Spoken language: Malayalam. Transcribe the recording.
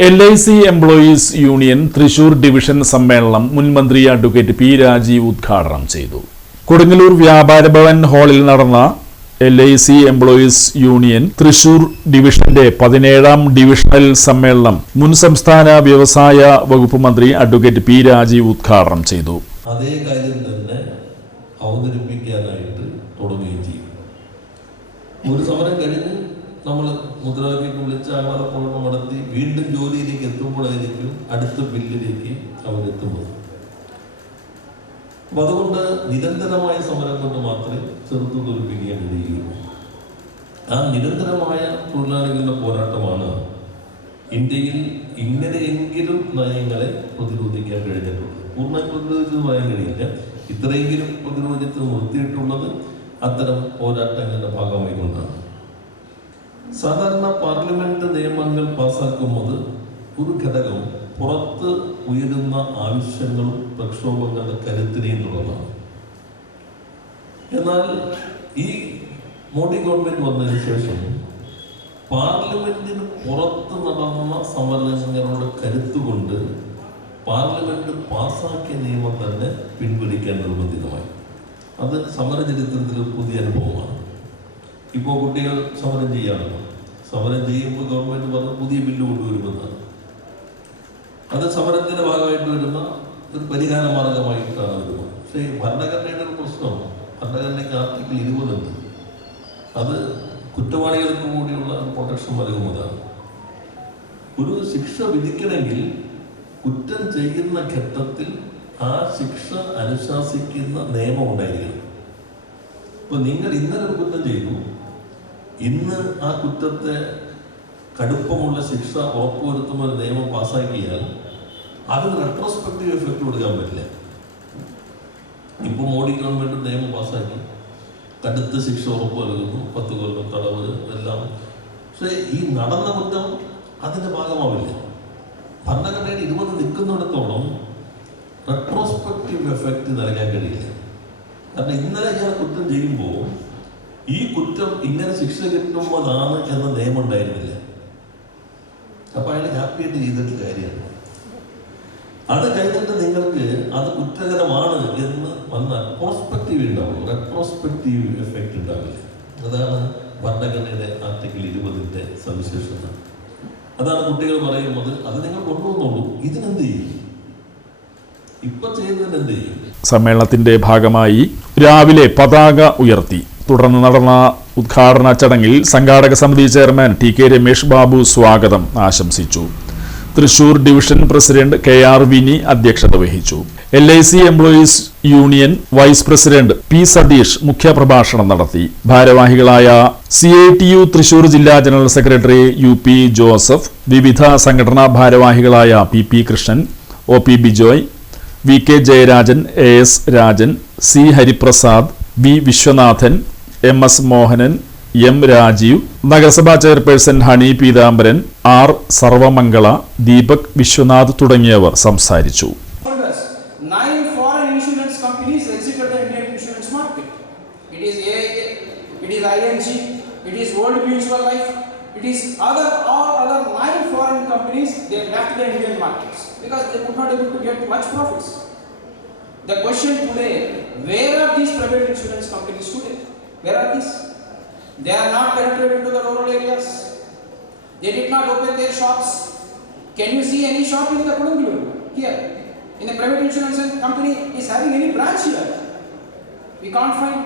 LIC employees union Thrissur division സമ്മേളനം മുൻമന്ത്രി അഡ്വക്കേറ്റ് പി രാജീവ് ഉദ്ഘാടനം ചെയ്തു. കൊടുങ്ങല്ലൂർ വ്യാപാര ഭവൻ ഹാളിൽ നടന്ന LIC എംപ്ലോയീസ് യൂണിയൻ തൃശൂർ ഡിവിഷന്റെ 17ാം ഡിവിഷണൽ സമ്മേളനം മുൻ സംസ്ഥാന വ്യവസായ വകുപ്പ് മന്ത്രി അഡ്വക്കേറ്റ് പി രാജീവ് ഉദ്ഘാടനം ചെയ്തു. അതേ കാര്യം തന്നെ അവതരിപ്പിക്കാനായിട്ട് തുടങ്ങുകയും ചെയ്യും. ഒരു സമരം കഴിഞ്ഞ് നമ്മൾ മുദ്രാവാക്യം വിളിച്ച് ആഹ്ലാദപ്രകടനം നടത്തി വീണ്ടും ജോലിയിലേക്ക് എത്തുമ്പോഴായിരിക്കും അടുത്ത ബില്ലിലേക്ക് അവരെത്തുന്നത്. അപ്പം അതുകൊണ്ട് നിരന്തരമായ സമരം കൊണ്ട് മാത്രമേ ചെറുത്തു തോൽപ്പിക്കാൻ കഴിയുകയുള്ളൂ. ആ നിരന്തരമായ തൊഴിലാളികളുടെ പോരാട്ടമാണ് ഇന്ത്യയിൽ ഇങ്ങനെയെങ്കിലും നയങ്ങളെ പ്രതിരോധിക്കാൻ കഴിഞ്ഞിട്ടുള്ളത്. പൂർണ്ണമായി പ്രതിരോധിച്ചത് പറയാൻ കഴിയില്ല. ഇത്രയെങ്കിലും പ്രതിരോധിച്ച് നിർത്തിയിട്ടുള്ളത് അത്തരം പോരാട്ടങ്ങളുടെ ഭാഗമായി കൊണ്ടാണ്. സാധാരണ പാർലമെന്റ് നിയമങ്ങൾ പാസാക്കുന്നത് ഒരു ഘടകം പുറത്ത് ഉയരുന്ന ആവശ്യങ്ങളും പ്രക്ഷോഭങ്ങളുടെ കരുത്തിനെയും തുടർന്നാണ്. എന്നാൽ ഈ മോഡി ഗവൺമെന്റ് വന്നതിന് ശേഷം പാർലമെന്റിന് പുറത്ത് നടന്ന സമരങ്ങളുടെ കരുത്തുകൊണ്ട് പാർലമെന്റ് പാസാക്കിയ നിയമം തന്നെ പിൻവലിക്കാൻ നിർബന്ധിതമായി. അത് സമര ചരിത്രത്തിൽ പുതിയ അനുഭവമാണ്. ഇപ്പോൾ കുട്ടികൾ സമരം ചെയ്യാറുണ്ട്. സമരം ചെയ്യുമ്പോൾ ഗവൺമെന്റ് പറഞ്ഞ് പുതിയ ബില്ല് കൊണ്ടുവരുമെന്നാണ്. അത് സമരത്തിന്റെ ഭാഗമായിട്ട് വരുന്ന ഒരു പരിഹാര മാർഗമായിട്ടാണ് വരുന്നത്. പക്ഷേ ഭരണഘടനയുടെ ഒരു പ്രശ്നമാണ്. ഭരണഘടനയ്ക്ക് ആർട്ടിക്കിൾ 20 ഉണ്ട്. അത് കുറ്റവാളികൾക്ക് കൂടിയുള്ള പ്രൊട്ടക്ഷൻ നൽകുന്നതാണ്. ഒരു ശിക്ഷ വിധിക്കണമെങ്കിൽ കുറ്റം ചെയ്യുന്ന ഘട്ടത്തിൽ ആ ശിക്ഷ അനുശാസിക്കുന്ന നിയമം ഉണ്ടായിരിക്കണം. ഇപ്പൊ നിങ്ങൾ ഇന്നലെ ഒരു കുറ്റം ചെയ്തു, ഇന്ന് ആ കുറ്റത്തെ കടുപ്പമുള്ള ശിക്ഷ ഉറപ്പുവരുത്തുന്ന ഒരു നിയമം പാസ്സാക്കിയാൽ അതിന് റെട്രോസ്പെക്റ്റീവ് എഫക്റ്റ് കൊടുക്കാൻ പറ്റില്ല. ഇപ്പോൾ മോഡി ഗവൺമെന്റ് നിയമം പാസ്സാക്കി കടുത്ത ശിക്ഷ ഉറപ്പ് നൽകുന്നു, 10 കൊല്ലം തടവ് എല്ലാം. പക്ഷേ ഈ നടന്ന കുറ്റം അതിന്റെ ഭാഗമാവില്ല. ഭരണഘടനയുടെ 20 നിൽക്കുന്നിടത്തോളം റെട്രോസ്പെക്റ്റീവ് എഫക്റ്റ് നൽകാൻ കഴിയില്ല. കാരണം ഇന്നലെ ഞാൻ കുറ്റം ചെയ്യുമ്പോൾ ഈ കുറ്റം ഇങ്ങനെ ശിക്ഷ കിട്ടുമ്പോഴാണ് എന്ന നിയമം ഉണ്ടായിരുന്നില്ല. അപ്പൊ അയാൾ ഹാപ്പിയായിട്ട് ചെയ്തിട്ട് കാര്യമാണ്. അത് കഴിഞ്ഞിട്ട് നിങ്ങൾക്ക് അത് കുറ്റകരമാണ് എന്ന് വന്നാൽ പ്രോസ്പെക്റ്റീവ് ഉണ്ടാവുള്ളൂ, റെട്രോസ്പെക്റ്റീവ് എഫക്റ്റ് ഉണ്ടാവില്ല. അതാണ് ഭരണഘടനയുടെ ആർട്ടിക്കിൾ 20ന്റെ സവിശേഷത. അതാണ് കുട്ടികൾ പറയുന്നത്, അത് നിങ്ങൾ കൊണ്ടുവന്നോളൂ, ഇതിനെന്ത് ചെയ്യും, ഇപ്പൊ ചെയ്യുന്നതിന് എന്ത് ചെയ്യും. സമ്മേളനത്തിന്റെ ഭാഗമായി രാവിലെ പതാക ഉയർത്തി. തുടർന്ന് നടന്ന ഉദ്ഘാടന ചടങ്ങിൽ സംഘാടക സമിതി ചെയർമാൻ TK രമേഷ് ബാബു സ്വാഗതം ആശംസിച്ചു. Thrissur division president KR Vini അധ്യക്ഷത വഹിച്ചു. LIC employees union vice president P Satheesh മുഖ്യപ്രഭാഷണം നടത്തി. ഭാരവാഹികളായ CITU തൃശൂർ ജില്ലാ ജനറൽ സെക്രട്ടറി UP ജോസഫ്, വിവിധ സംഘടനാ ഭാരവാഹികളായ PP Krishnan, OP Bijoy, VK Jayarajan, AS Rajan, C Hariprasad, B Viswanathan, MS Mohanan, M Rajeev, നഗരസഭാ chairperson Honey Peethambaran, R Sarvamangala, Deepak Viswanath തുടങ്ങിയവർ സംസാരിച്ചു. The question today, where are these private insurance companies today? Where are these? They are not penetrated into the rural areas. They did not open their shops. Can you see any shop in the Kodangallur here? In the private insurance company is having any branch here? We can't find.